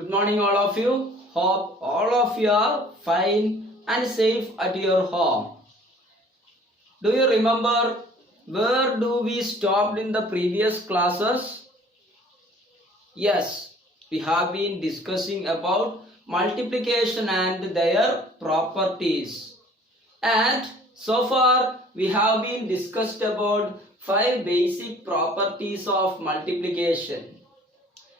Good morning, all of you. Hope all of you are fine and safe at your home. Do you remember where do we stopped in the previous classes? Yes, we have been discussing about multiplication and their properties. And so far we have been discussed about 5 basic properties of multiplication.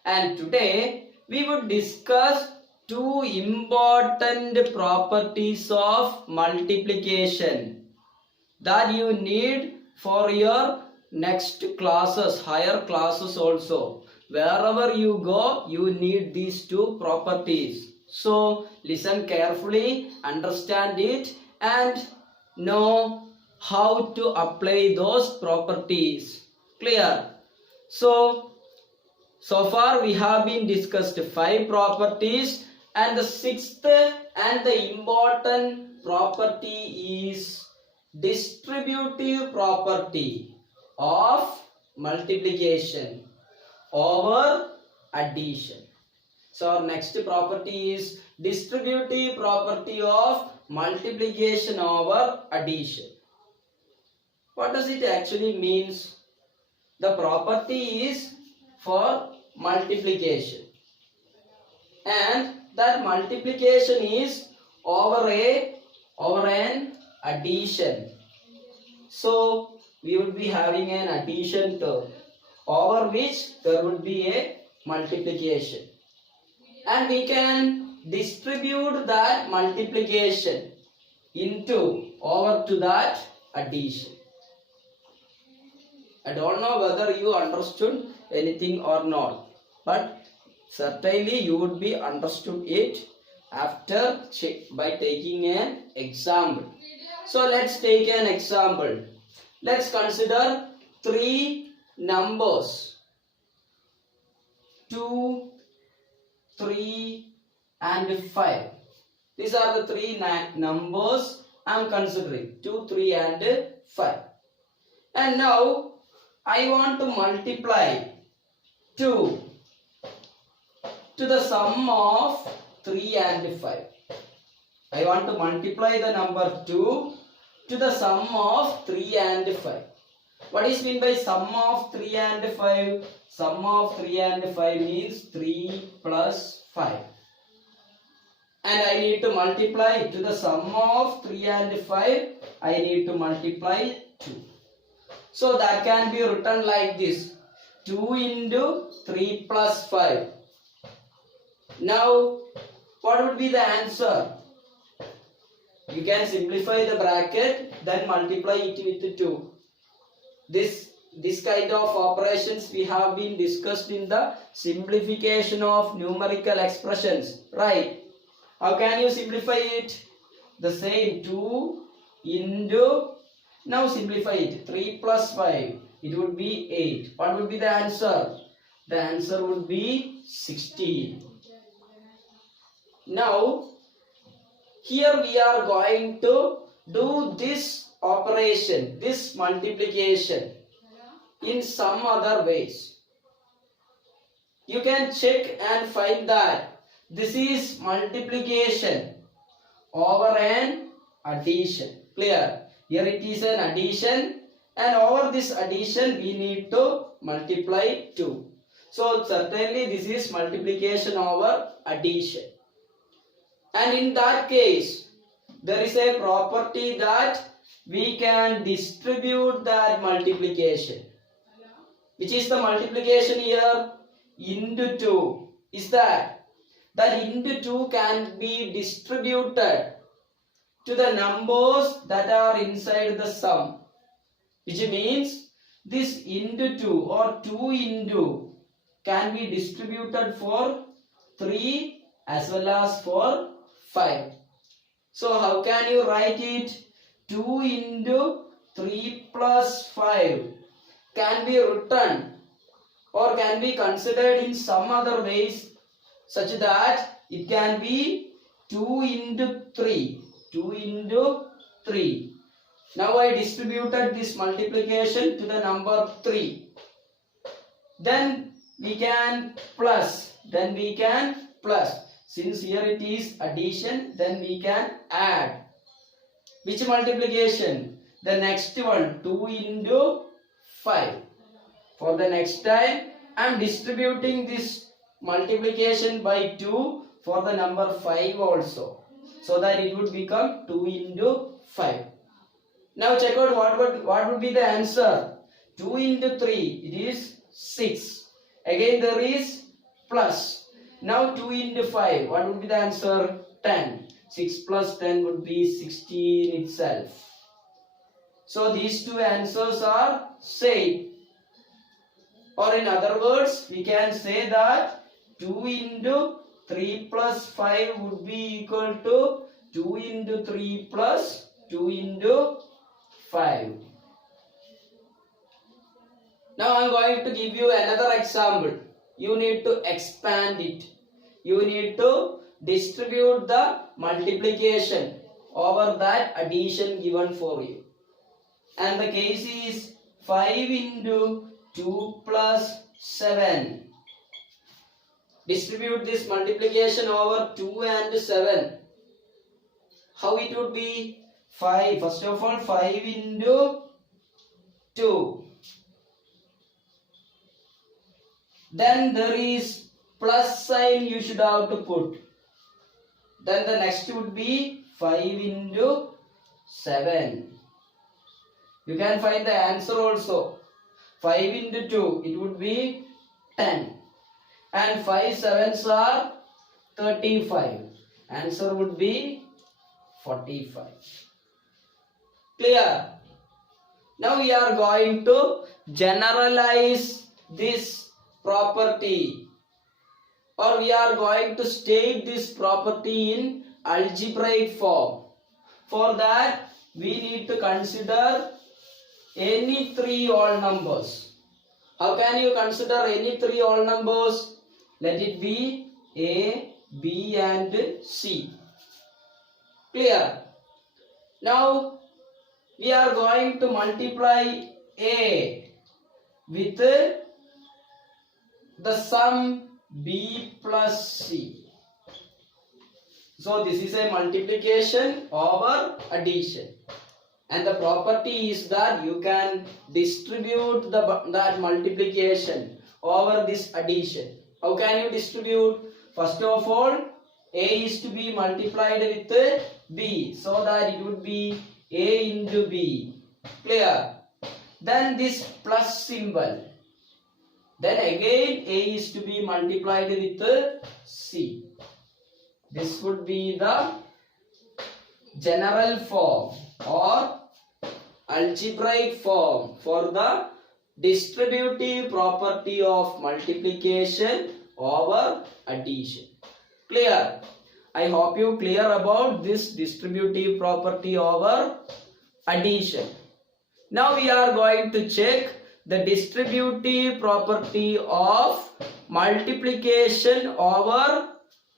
And today we would discuss 2 important properties of multiplication that you need for your next classes, higher classes also. Wherever you go, you need these 2 properties. So listen carefully, understand it, and know how to apply those properties. Clear? So far we have been discussed 5 properties, and the 6th and the important property is distributive property of multiplication over addition. So our next property is distributive property of multiplication over addition. What does it actually means? The property is for multiplication, and that multiplication is over an addition. So we would be having an addition term over which there would be a multiplication, and we can distribute that multiplication into over to that addition. I don't know whether you understood anything or not, but certainly you would be understood it after by taking an example. So let's take an example. Let's consider 3 numbers, 2, 3 and 5. These are the 3 numbers I am considering, 2, 3 and 5. And now I want to multiply 2 to the sum of 3 and 5. I want to multiply the number 2 to the sum of 3 and 5. What is mean by sum of 3 and 5? Sum of 3 and 5 means 3 plus 5. And I need to multiply to the sum of 3 and 5. I need to multiply 2. So that can be written like this: 2 into 3 plus 5. Now what would be the answer? You can simplify the bracket, then multiply it with 2. This kind of operations we have been discussed in the simplification of numerical expressions, right? How can you simplify it? The same, 2 into, now simplify it, 3 plus 5, it would be 8. What would be the answer? The answer would be 16. Now here we are going to do this operation, this multiplication, in some other ways. You can check and find that this is multiplication over an addition. Clear? Here it is an addition, and over this addition we need to multiply 2. So certainly this is multiplication over addition. And in that case, there is a property that we can distribute that multiplication. Which is the multiplication here? Into 2. Is that into 2 can be distributed to the numbers that are inside the sum. Which means this into 2 or 2 into can be distributed for 3 as well as for 5. So how can you write it? 2 into 3 plus 5 can be written or can be considered in some other ways, such that it can be 2 into 3. 2 into 3. Now I distributed this multiplication to the number 3. Then we can plus, then we can plus. Since here it is addition, then we can add. Which multiplication? The next one, 2 into 5. For the next time, I am distributing this multiplication by 2 for the number 5 also. So that it would become 2 into 5. Now check out what would be the answer. 2 into 3, it is 6. Again there is plus. Now 2 into 5, what would be the answer? 10. 6 plus 10 would be 16 itself. So these two answers are same. Or in other words, we can say that 2 into 3 plus 5 would be equal to 2 into 3 plus 2 into 5. Now I am going to give you another example. You need to expand it. You need to distribute the multiplication over that addition given for you. And the case is 5 into 2 plus 7. Distribute this multiplication over 2 and 7. How it would be? 5. First of all, 5 into 2. Then there is plus sign you should have to put. Then the next would be 5 into 7. You can find the answer also. 5 into 2, it would be 10. And 5 sevens are 35. Answer would be 45. Clear? Now we are going to generalize this property, or we are going to state this property in algebraic form. For that, we need to consider any three whole numbers. How can you consider any three whole numbers? Let it be A, B and C. Clear? Now we are going to multiply A with the sum B plus C. So this is a multiplication over addition. And the property is that you can distribute that multiplication over this addition. How can you distribute? First of all, A is to be multiplied with B, so that it would be A into B. Clear? Then this plus symbol. Then again A is to be multiplied with C. This would be the general form or algebraic form for the distributive property of multiplication over addition. Clear? I hope you clear about this distributive property over addition. Now we are going to check the distributive property of multiplication over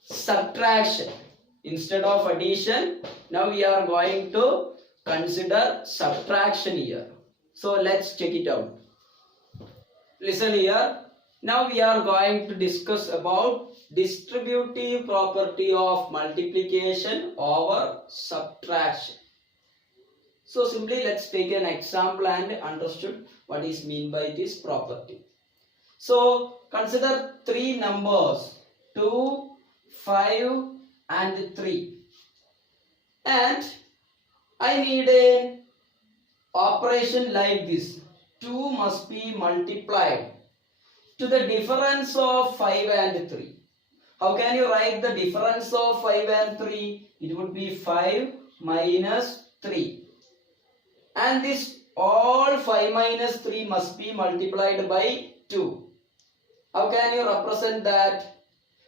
subtraction. Instead of addition, now we are going to consider subtraction here. So let's check it out. Listen here. Now we are going to discuss about distributive property of multiplication over subtraction. So simply let's take an example and understood what is meant by this property. So consider three numbers, 2, 5 and 3. And I need an operation like this. 2 must be multiplied to the difference of 5 and 3. How can you write the difference of 5 and 3? It would be 5 minus 3. And this all 5 minus 3 must be multiplied by 2. How can you represent that?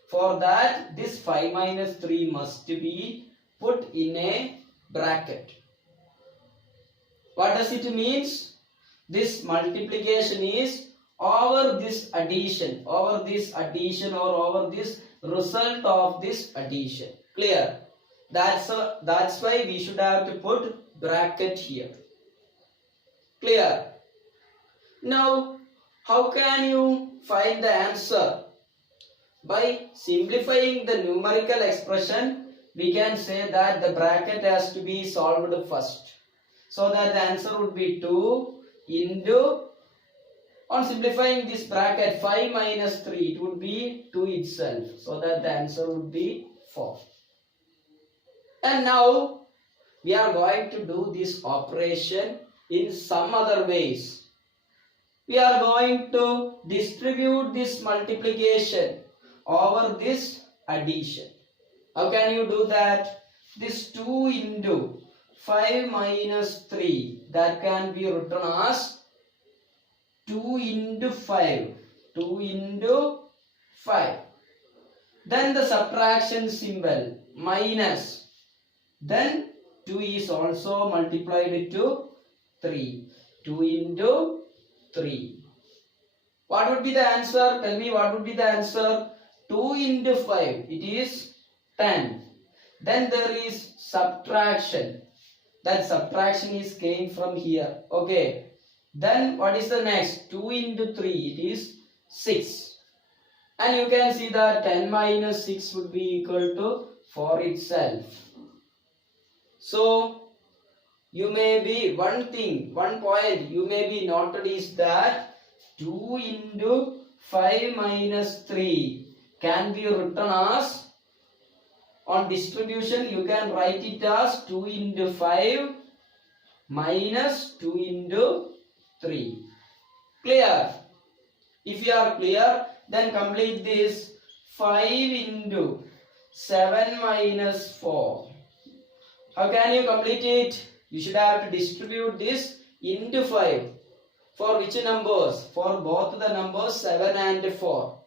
For that, this 5 minus 3 must be put in a bracket. What does it mean? This multiplication is over this addition, or over this result of this addition. Clear? That's why we should have to put bracket here. Clear? Now, how can you find the answer? By simplifying the numerical expression, we can say that the bracket has to be solved first. So that the answer would be 2 into, on simplifying this bracket, 5 minus 3, it would be 2 itself. So that the answer would be 4. And now we are going to do this operation in some other ways. We are going to distribute this multiplication over this addition. How can you do that? This 2 into 5 minus 3, that can be written as 2 into 5. 2 into 5. Then the subtraction symbol, minus. Then 2 is also multiplied to 3. 2 into 3. What would be the answer? Tell me what would be the answer? 2 into 5, it is 10. Then there is subtraction. That subtraction is came from here. Okay. Then what is the next? 2 into 3, it is 6. And you can see that 10 minus 6 would be equal to 4 itself. So you may be, one point you may be noted is that 2 into 5 minus 3 can be written as, on distribution you can write it as 2 into 5 minus 2 into 3. Clear? If you are clear, then complete this. 5 into 7 minus 4. How can you complete it? You should have to distribute this into 5. For which numbers? For both the numbers 7 and 4.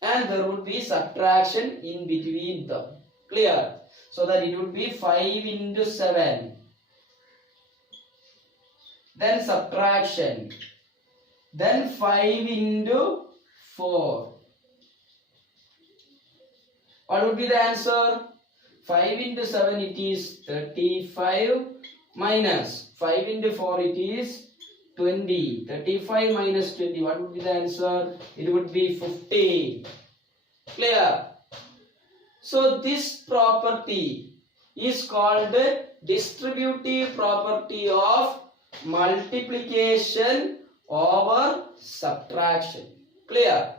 And there would be subtraction in between them. Clear? So that it would be 5 into 7. Then subtraction. Then 5 into 4. What would be the answer? 5 into 7 it is 35 minus 5 into 4 it is 20. 35 minus 20, what would be the answer? It would be 15. Clear? So this property is called distributive property of multiplication over subtraction. Clear?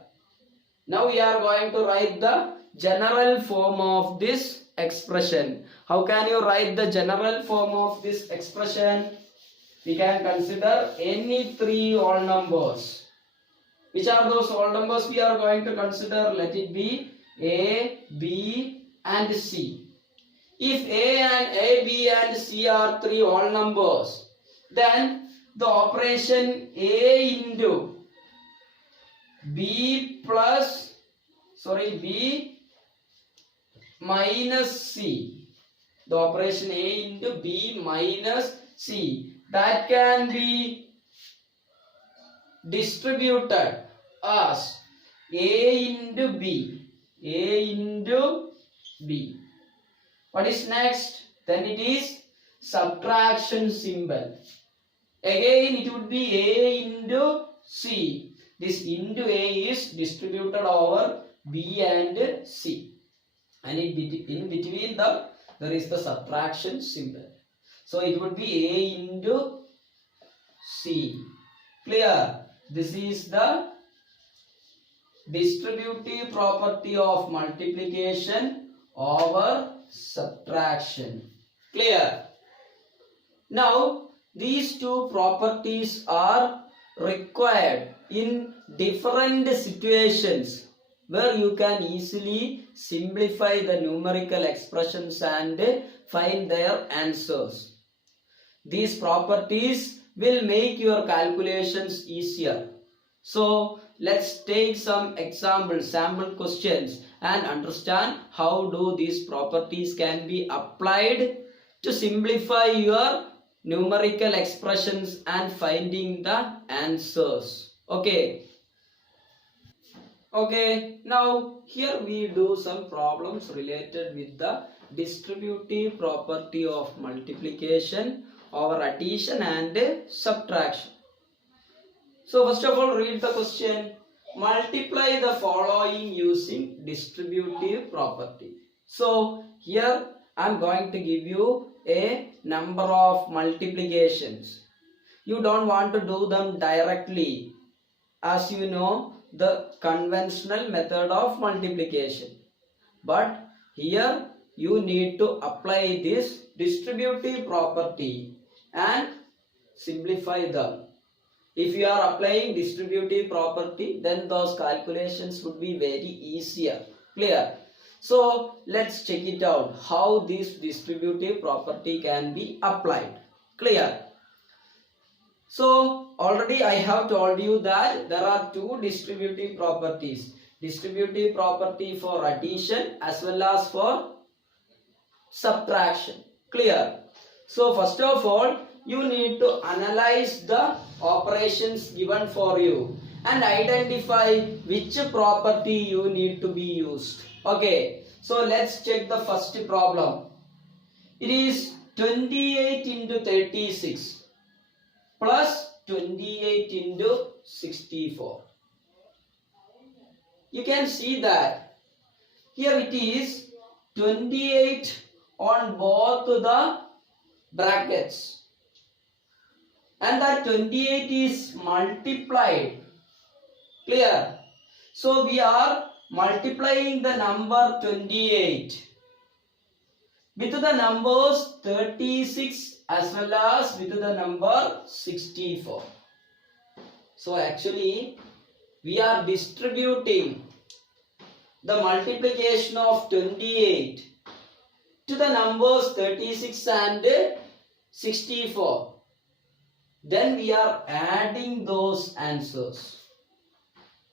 Now we are going to write the general form of this expression. How can you write the general form of this expression? We can consider any 3 whole numbers. Which are those whole numbers we are going to consider? Let it be A, B and C. If A, B and C are 3 whole numbers, then the operation A into B minus C, the operation A into B minus C, that can be distributed as A into B. A into B. What is next? Then it is subtraction symbol. Again it would be A into C. This into A is distributed over B and C. And in between them there is the subtraction symbol. So it would be A into C. Clear? This is the distributive property of multiplication over subtraction. Clear? Now these two properties are required in different situations where you can easily simplify the numerical expressions and find their answers. These properties will make your calculations easier. So let's take some examples, sample questions, and understand how do these properties can be applied to simplify your numerical expressions and finding the answers. Okay, now here we do some problems related with the distributive property of multiplication over addition and subtraction. So first of all, read the question. multiply the following using distributive property. So here I am going to give you a number of multiplications. You don't want to do them directly, as you know the conventional method of multiplication. But here you need to apply this distributive property and simplify them. If you are applying distributive property, then those calculations would be very easier. Clear? So let's check it out how this distributive property can be applied. Clear? So already I have told you that there are two distributive properties. Distributive property for addition as well as for subtraction. Clear? So first of all, you need to analyze the operations given for you and identify which property you need to be used. Okay, so let's check the first problem. It is 28 into 36 plus 28 into 64. You can see that here it is 28 on both the brackets, and that 28 is multiplied. Clear? So we are multiplying the number 28 with the numbers 36 as well as with the number 64. So actually we are distributing the multiplication of 28 to the numbers 36 and 64. Then we are adding those answers.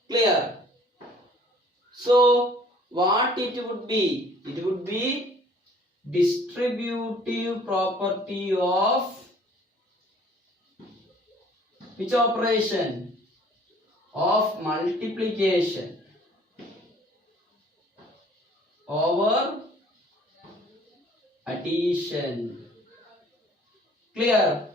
Clear? So what it would be? It would be distributive property of which operation? Of multiplication over addition. Clear?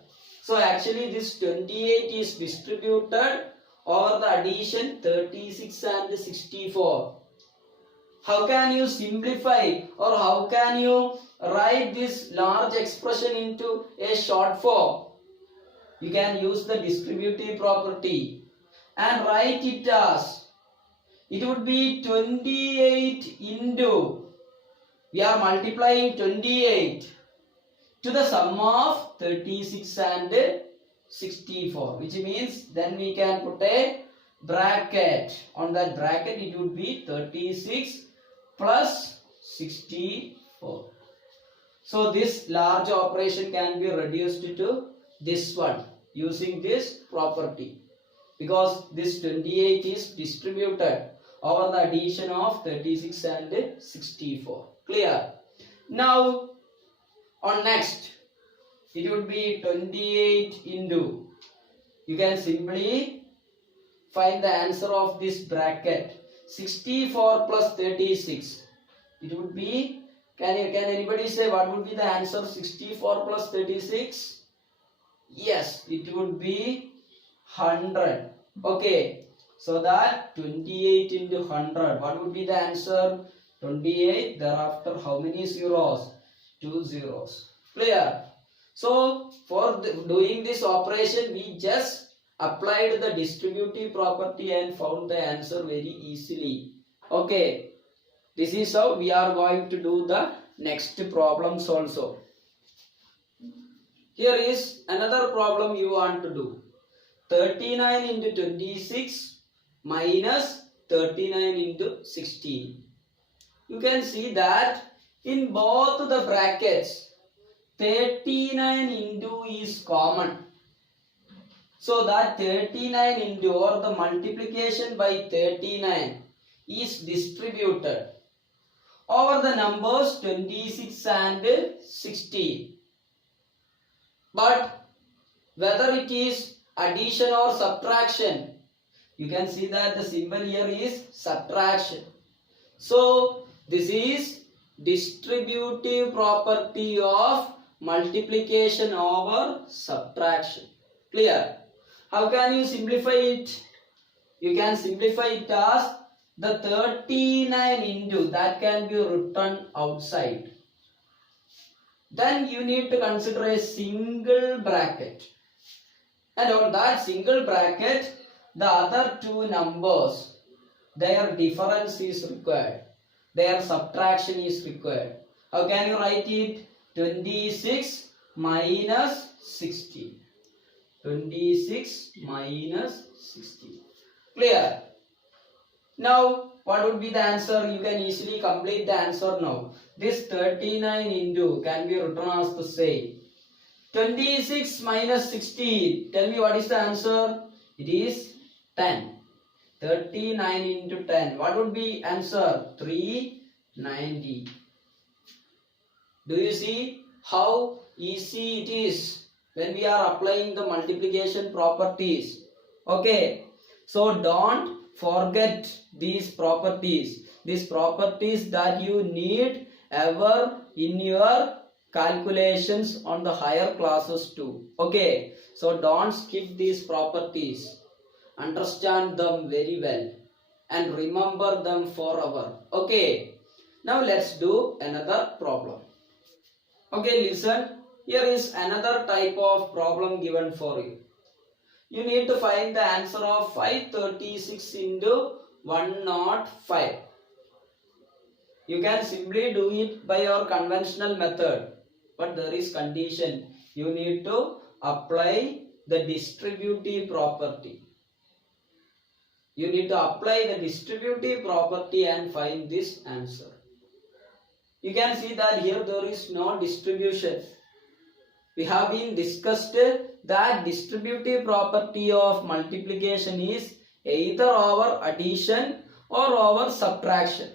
So actually this 28 is distributed over the addition 36 and 64. How can you simplify or how can you write this large expression into a short form? You can use the distributive property and write it as, it would be 28 into, we are multiplying 28 to the sum of 36 and 64, which means then we can put a bracket. On that bracket it would be 36 plus 64. So this large operation can be reduced to this one using this property, because this 28 is distributed over the addition of 36 and 64. Clear? Now on next, it would be 28 into, you can simply find the answer of this bracket, 64 plus 36. It would be, can anybody say what would be the answer? 64 plus 36? Yes, it would be 100. Okay, so that 28 into 100, what would be the answer? 28, thereafter how many zeros? 2 zeros. Clear? So for doing this operation, we just applied the distributive property and found the answer very easily. Okay, this is how we are going to do the next problems also. Here is another problem you want to do. 39 into 26 minus 39 into 16. You can see that in both the brackets 39 into is common. So that 39 into, or the multiplication by 39 is distributed over the numbers 26 and 16. But whether it is addition or subtraction, you can see that the symbol here is subtraction. So this is distributive property of multiplication over subtraction. Clear? How can you simplify it? You can simplify it as the 39 into that can be written outside. Then you need to consider a single bracket. And on that single bracket, the other two numbers, their difference is required. Their subtraction is required. How can you write it? 26 minus 16. 26 minus 16. Clear? Now, what would be the answer? You can easily complete the answer now. This 39 into can be written as to say 26 minus 16. Tell me what is the answer? It is 10. 39 into 10. What would be answer? 390. Do you see how easy it is when we are applying the multiplication properties? Okay. So don't forget these properties. These properties that you need ever in your calculations on the higher classes too. Okay. So don't skip these properties. Understand them very well and remember them forever. Okay. Now let's do another problem. Okay, listen. Here is another type of problem given for you. You need to find the answer of 536 into 105. You can simply do it by your conventional method. But there is condition. You need to apply the distributive property. You need to apply the distributive property and find this answer. You can see that here there is no distribution. We have been discussed that distributive property of multiplication is either over addition or over subtraction.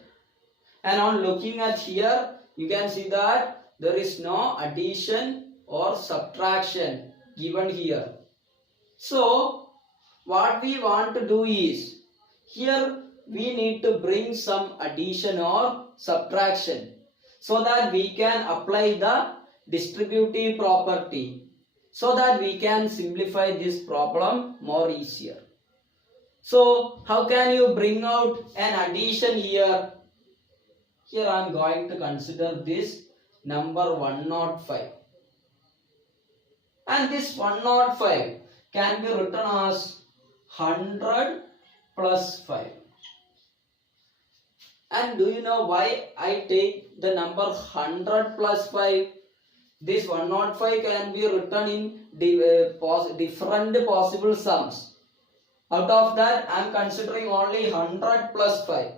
And on looking at here, you can see that there is no addition or subtraction given here. So, what we want to do is, here we need to bring some addition or subtraction so that we can apply the distributive property, so that we can simplify this problem more easier. So, how can you bring out an addition here? Here I am going to consider this number 105. And this 105 can be written as 100 plus 5. And do you know why I take the number 100 plus 5? This 105 can be written in different possible sums. Out of that, I am considering only 100 plus 5.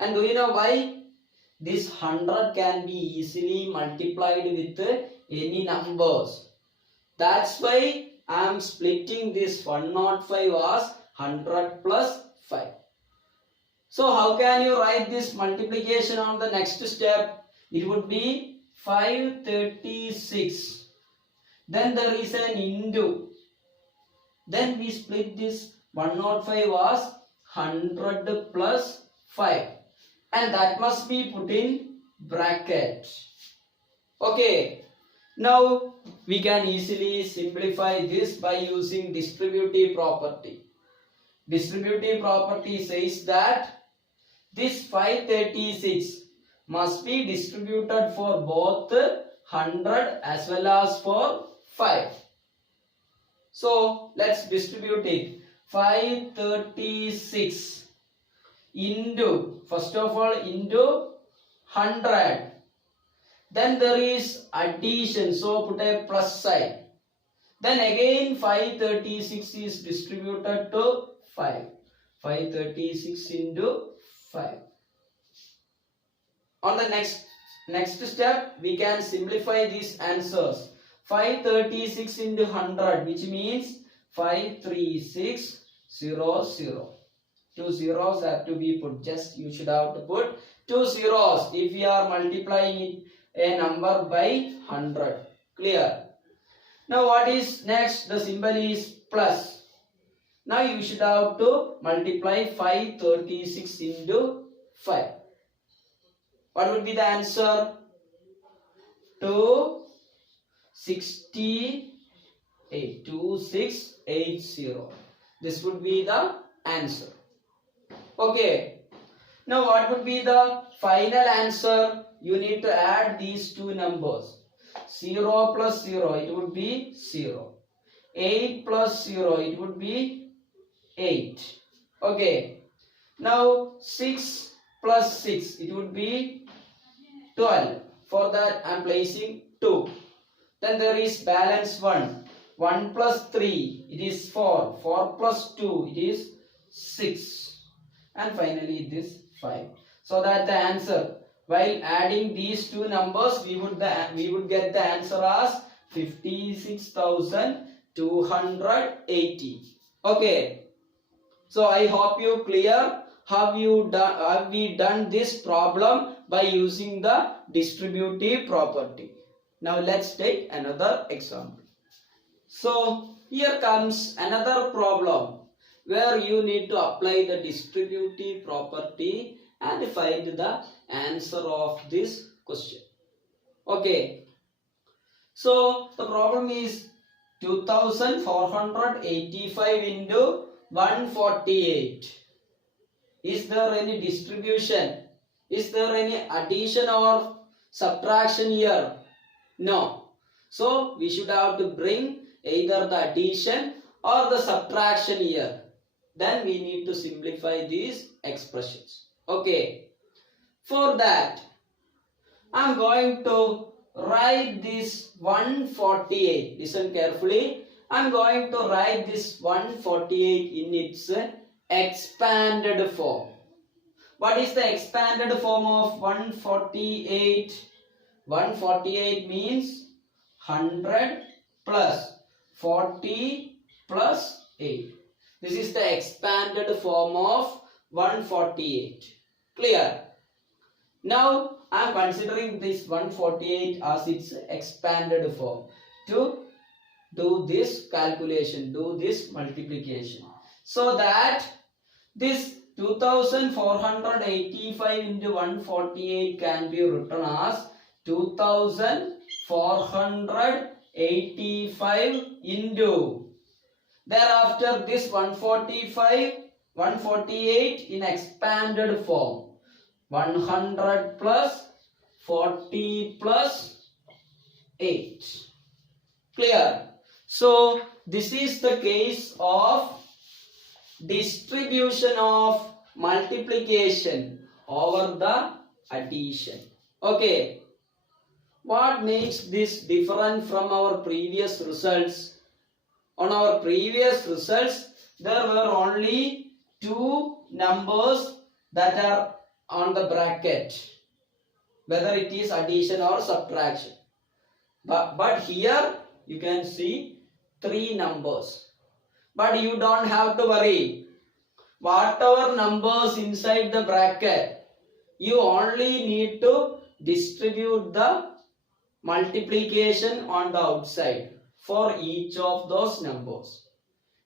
And do you know why? This 100 can be easily multiplied with any numbers. That's why I am splitting this 105 as 100 plus 5. So how can you write this multiplication on the next step? It would be 536. Then there is an into. Then we split this 105 as 100 plus 5. And that must be put in bracket. Okay. Now we can easily simplify this by using distributive property. Distributive property says that this 536 must be distributed for both 100 as well as for 5. So let's distribute it. 536 into, first of all, into 100. Then there is addition, so put a plus sign. Then again 536 is distributed to 5. 536 into 5. On the next step, we can simplify these answers. 536 into 100, which means 53600. Two zeros have to be put. Just you should have to put 2 zeros if we are multiplying a number by 100. Clear? Now what is next? The symbol is plus. Now you should have to multiply 536 into 5. What would be the answer? 2680. This would be the answer. Okay. Now what would be the final answer? You need to add these two numbers. 0 plus 0, it would be 0. 8 plus 0, it would be 8. Okay. Now 6 plus 6, it would be 12. For that I am placing 2. Then there is balance 1. 1 plus 3, it is 4. 4 plus 2, it is 6. And finally it is 5. So that the answer, while adding these two numbers, we would get the answer as 56,280. Okay. So I hope you clear have we done this problem by using the distributive property. Now let's take another example. So here comes another problem where you need to apply the distributive property and find the answer of this question. Okay. So the problem is 2485 into 148. Is there any distribution? Is there any addition or subtraction here? No. So we should have to bring either the addition or the subtraction here. Then we need to simplify these expressions. Okay. For that, I am going to write this 148. Listen carefully. I am going to write this 148 in its expanded form. What is the expanded form of 148? 148 means 100 plus 40 plus 8. This is the expanded form of 148. Clear? Now I am considering this 148 as its expanded form to do this calculation, do this multiplication. So that this 2485 into 148 can be written as 2485 into. Thereafter this 148 in expanded form. 100 plus 40 plus 8. Clear? So this is the case of distribution of multiplication over the addition. Okay. What makes this different from our previous results? On our previous results, there were only two numbers that are on the bracket, whether it is addition or subtraction. But here you can see three numbers. But you don't have to worry. Whatever numbers inside the bracket, you only need to distribute the multiplication on the outside for each of those numbers.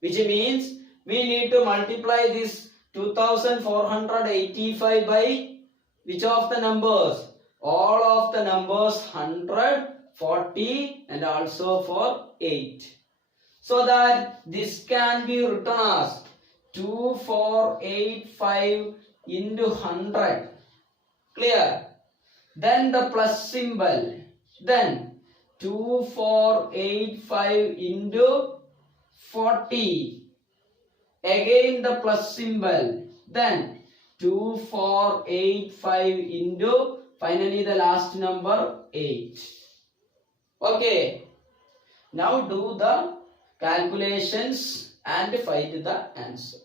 Which means we need to multiply this 2485 by which of the numbers? All of the numbers 100, 40 and also for 8. So that this can be written as 2485 into 100. Clear? Then the plus symbol. Then 2485 into 40. Again the plus symbol. Then 2485 into finally the last number 8. Okay. Now do the calculations and find the answer.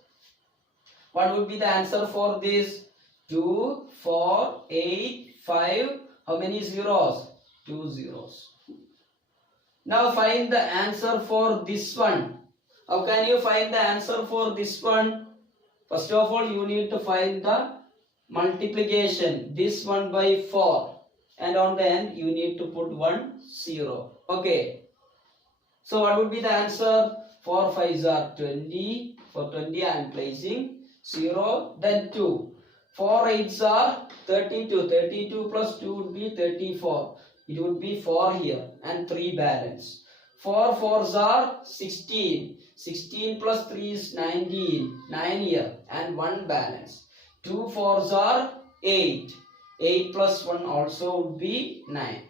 What would be the answer for this? 2, 4, 8, 5. How many zeros? 2 zeros. Now find the answer for this one. How can you find the answer for this one? First of all, you need to find the multiplication. This one by 4. And on the end, you need to put 1 0. Okay. So what would be the answer? 4 5s are 20. For 20 I am placing 0. Then 2. 4 8s are 32. 32 plus 2 would be 34. It would be 4 here and 3 balance. 4 4s are 16. 16 plus 3 is 19. 9 here and 1 balance. 2 fours are 8. 8 plus 1 also would be 9.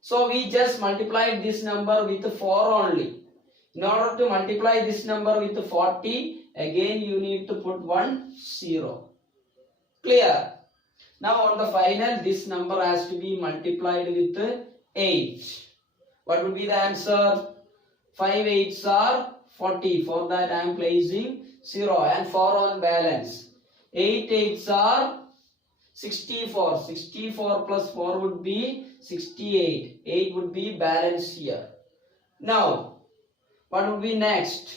So we just multiplied this number with 4 only. In order to multiply this number with 40, again you need to put 1 0. Clear? Now on the final, this number has to be multiplied with 8. What would be the answer? 5 8s are 40. For that I am placing 0 and 4 on balance. 8 8s are 64. 64 plus 4 would be 68. 8 would be balance here. Now, what would be next?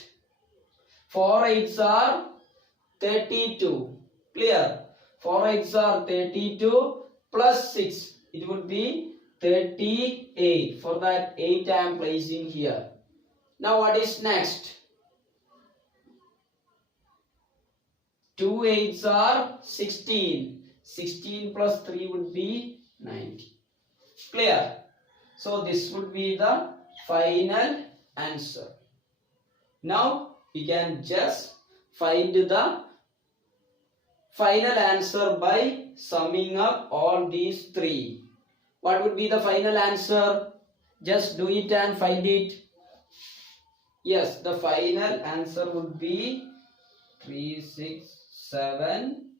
4 8s are 32. Clear? 4 8s are 32 plus 6. It would be 38. For that 8 I am placing here. Now what is next? 2 8s are 16. 16 plus 3 would be 90. Clear? So this would be the final answer. Now we can just find the final answer by summing up all these three. What would be the final answer? Just do it and find it. Yes, the final answer would be 3 6 7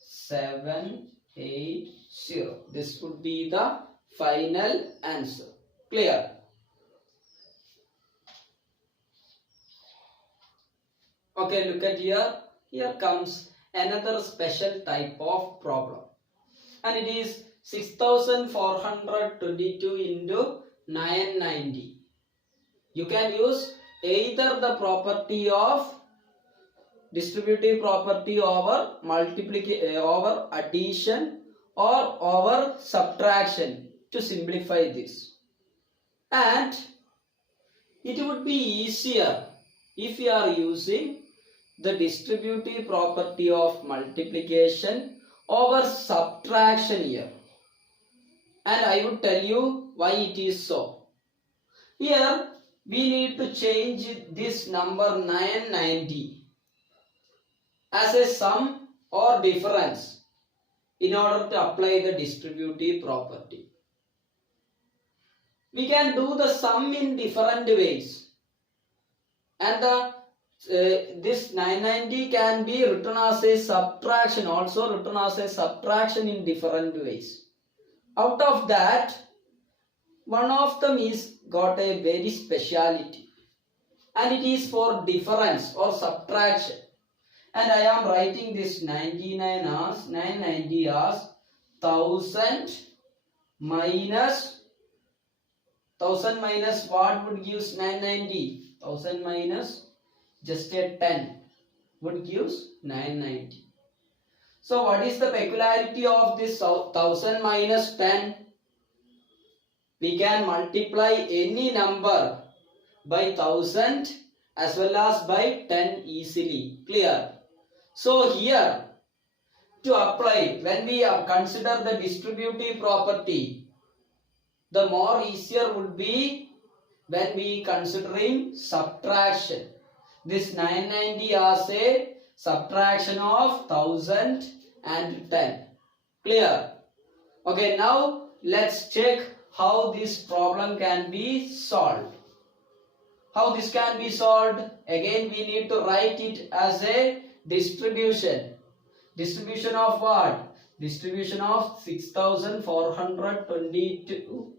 7 8 0. This would be the final answer. Clear? Okay, look at here. Here comes another special type of problem. And it is 6422 into 990. You can use either the property of distributive property over multiplication, over addition, or over subtraction to simplify this. And it would be easier if you are using the distributive property of multiplication over subtraction here. And I would tell you why it is so. Here we need to change this number 990 as a sum or difference in order to apply the distributive property. We can do the sum in different ways, and this 990 can be written as a subtraction, also written as a subtraction in different ways. Out of that, one of them is got a very speciality, and it is for difference or subtraction. And I am writing this 990 as 1000 minus what would give 990? 1000 minus just a 10 would give 990. So what is the peculiarity of this 1000 minus 10? We can multiply any number by 1000 as well as by 10 easily. Clear? So here, to apply, when we consider the distributive property, the more easier would be when we considering subtraction. This 990 as a subtraction of 1000 and 10. Clear? Okay, now let's check how this problem can be solved. How this can be solved? Again, we need to write it as a distribution. Distribution of what? Distribution of 6422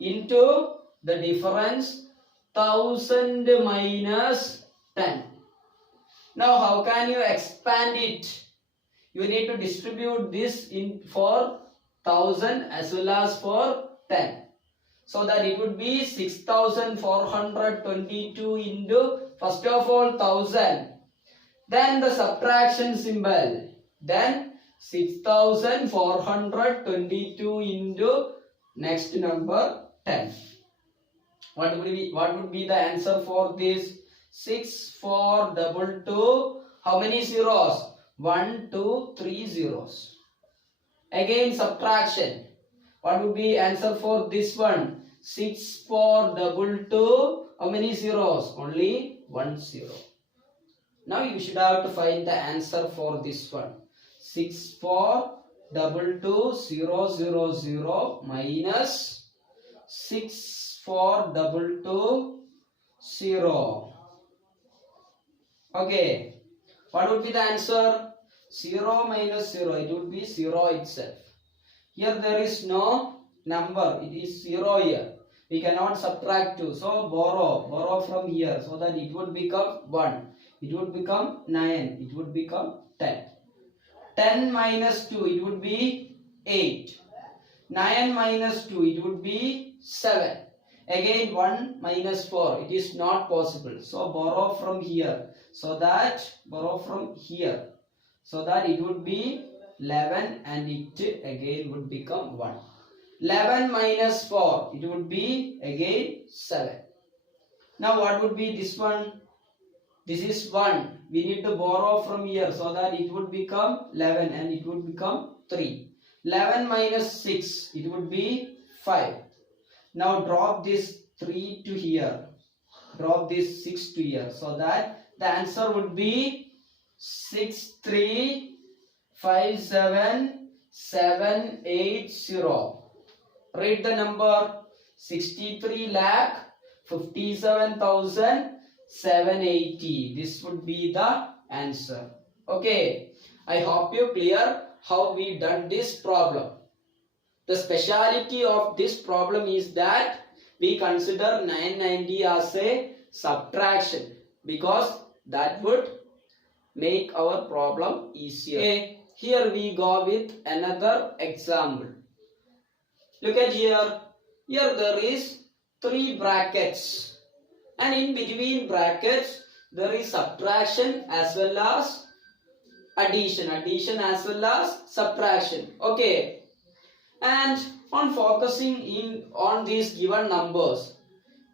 into the difference 1000 minus 10. Now how can you expand it? You need to distribute this in for 1000 as well as for 10. So that it would be 6422 into, first of all, 1000. Then the subtraction symbol. Then 6422 into next number 10. What would be the answer for this? 6422. How many zeros? 1, 2, 3 zeros. Again subtraction. What would be answer for this one? 6422. How many zeros? Only 1 zero. Now you should have to find the answer for this one. 642200 minus 64220. Okay, what would be the answer? 0 minus 0, it would be 0 itself. Here there is no number, it is 0 here. We cannot subtract 2, so borrow from here, so that it would become 1, it would become 9, it would become 10. 10 minus 2, it would be 8. 9 minus 2, it would be 7. Again 1 minus 4, it is not possible. So borrow from here, so that it would be 11 and it again would become 1. 11 minus 4, it would be again 7. Now what would be this one? This is 1. We need to borrow from here, so that it would become 11 and it would become 3. 11 minus 6, it would be 5. Now drop this 3 to here. Drop this 6 to here, so that the answer would be 6357780. Read the number: 63,57,780. This would be the answer. Okay, I hope you clear how we done this problem. The speciality of this problem is that we consider 990 as a subtraction, because that would make our problem easier. Okay, here we go with another example. Look at here. Here there is 3 brackets, and in between brackets there is subtraction as well as addition as well as subtraction. Okay, and on focusing in on these given numbers,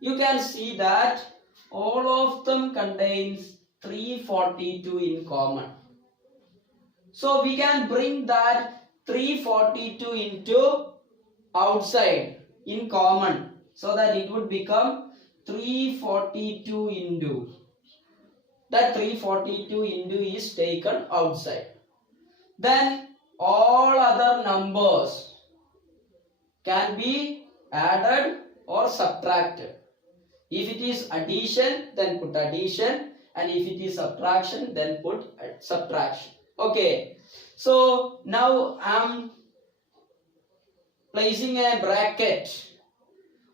you can see that all of them contains 342 in common. So we can bring that 342 into outside in common, so that it would become 342 into. That 342 into is taken outside. Then all other numbers can be added or subtracted. If it is addition, then put addition, and if it is subtraction, then put subtraction. Okay, so now I am placing a bracket.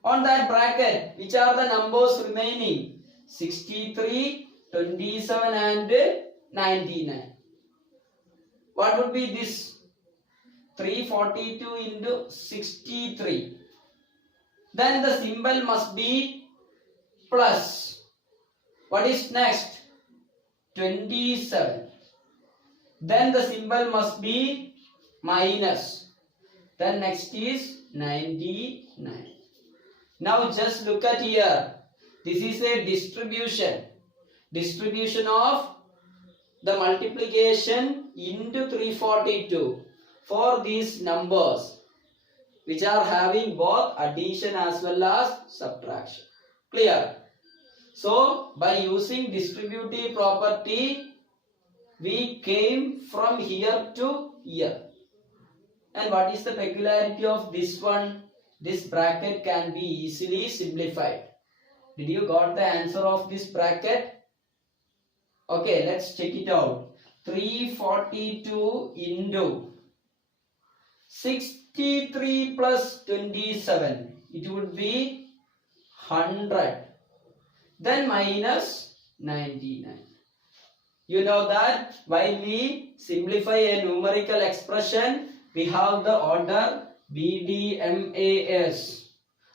On that bracket, which are the numbers remaining? 63, 27 and 99. What would be this? 342 into 63. Then the symbol must be plus. What is next? 27. Then the symbol must be minus. Then next is 99. Now just look at here. This is a distribution. Distribution of the multiplication into 342 for these numbers which are having both addition as well as subtraction. Clear? So by using distributive property, we came from here to here. And what is the peculiarity of this one? This bracket can be easily simplified. Did you got the answer of this bracket? Okay, let's check it out. 342 into 63 plus 27. It would be 100. Then minus 99. You know that while we simplify a numerical expression, we have the order BDMAS.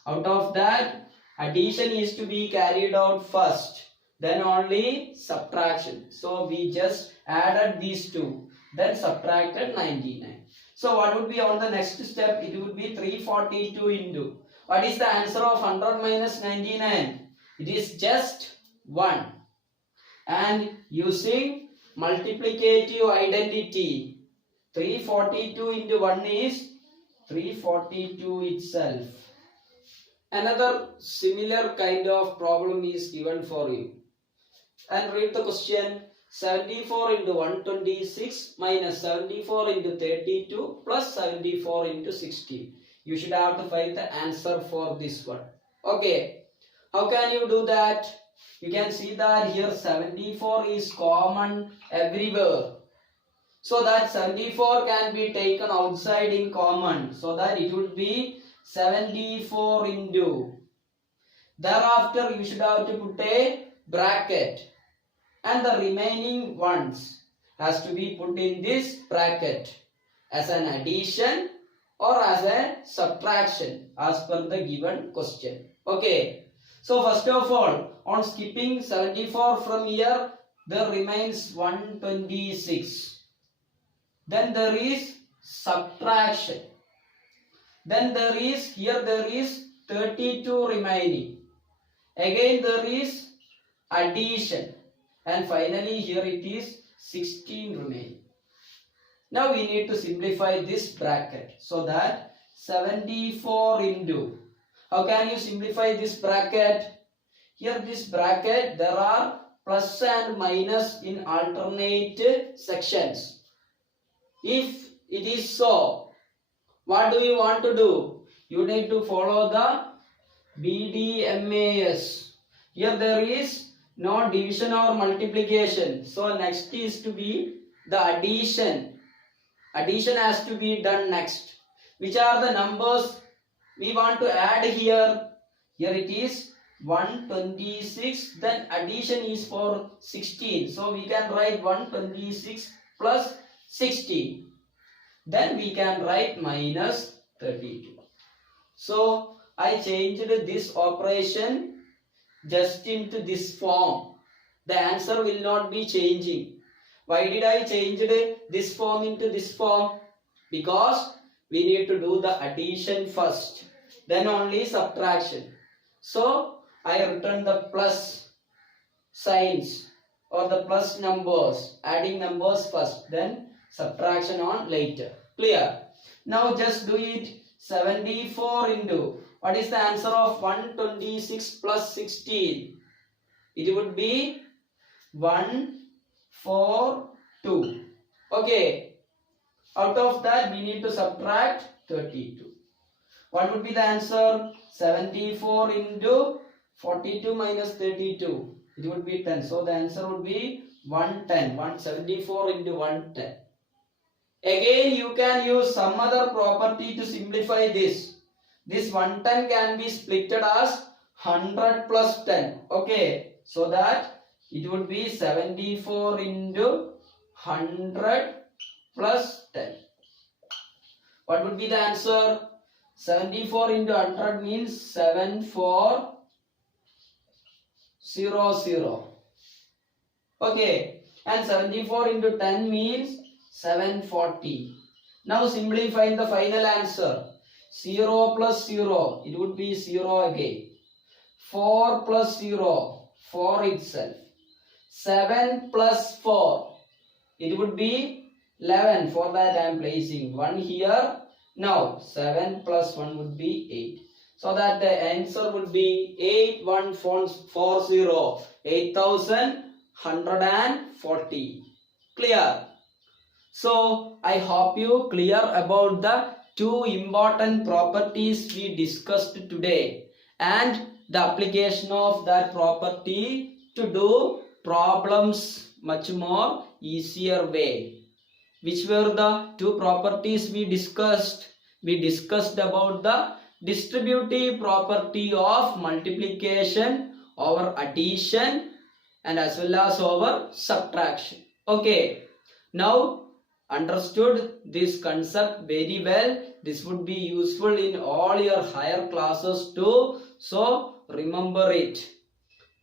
Out of that, addition is to be carried out first, then only subtraction. So we just added these two, then subtracted 99. So what would be on the next step? It would be 342 into. What is the answer of 100 minus 99? It is just 1. And using multiplicative identity, 342 into 1 is 342 itself. Another similar kind of problem is given for you. And read the question. 74 into 126 minus 74 into 32 plus 74 into 16. You should have to find the answer for this one. Okay. How can you do that? You can see that here 74 is common everywhere. So that 74 can be taken outside in common. So that it would be 74 into. Thereafter you should have to put a bracket. And the remaining ones has to be put in this bracket as an addition or as a subtraction as per the given question. Okay. So first of all, on skipping 74 from here, there remains 126. Then there is subtraction. Then there is 32 remaining. Again there is addition. And finally here it is 16 remaining. Now we need to simplify this bracket. So that 74 into. How can you simplify this bracket? Here this bracket there are plus and minus in alternate sections. If it is so, what do you want to do? You need to follow the BDMAS. Here there is no division or multiplication. So next is to be the addition. Addition has to be done next. Which are the numbers we want to add here? Here it is 126. Then addition is for 16. So we can write 126 plus 16. Then we can write minus 32. So I changed this operation just into this form. The answer will not be changing. Why did I change this form into this form? Because we need to do the addition first, then only subtraction. So I return the plus signs or the plus numbers, adding numbers first, then subtraction on later. Clear? Now just do it. 74 into. What is the answer of 126 plus 16? It would be 142. Okay. Out of that we need to subtract 32. What would be the answer? 74 into 42 minus 32. It would be 10. So the answer would be 110. 174 into 110. Again you can use some other property to simplify this. This 110 can be splitted as 100 plus 10. Okay. So that it would be 74 into 100 plus 10. What would be the answer? 74 into 100 means 7400. Okay. And 74 into 10 means 740. Now simplify the final answer. 0 plus 0. It would be 0 again. 4 plus 0. 4 itself. 7 plus 4. It would be 11. For that I am placing 1 here. Now 7 plus 1 would be 8. So that the answer would be 8140. 8140. Clear? So I hope you clear about the two important properties we discussed today and the application of that property to do problems much more easier way. Which were the two properties we discussed? We discussed about the distributive property of multiplication over addition and as well as over subtraction. Okay. Now understood this concept very well. This would be useful in all your higher classes too. So remember it.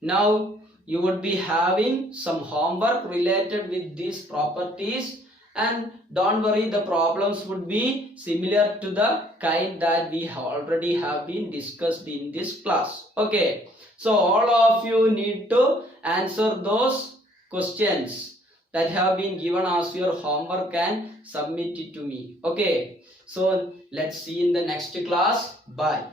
Now you would be having some homework related with these properties. And don't worry, the problems would be similar to the kind that we already have been discussed in this class. Okay. So all of you need to answer those questions that have been given as your homework and submit it to me. Okay. So let's see in the next class. Bye.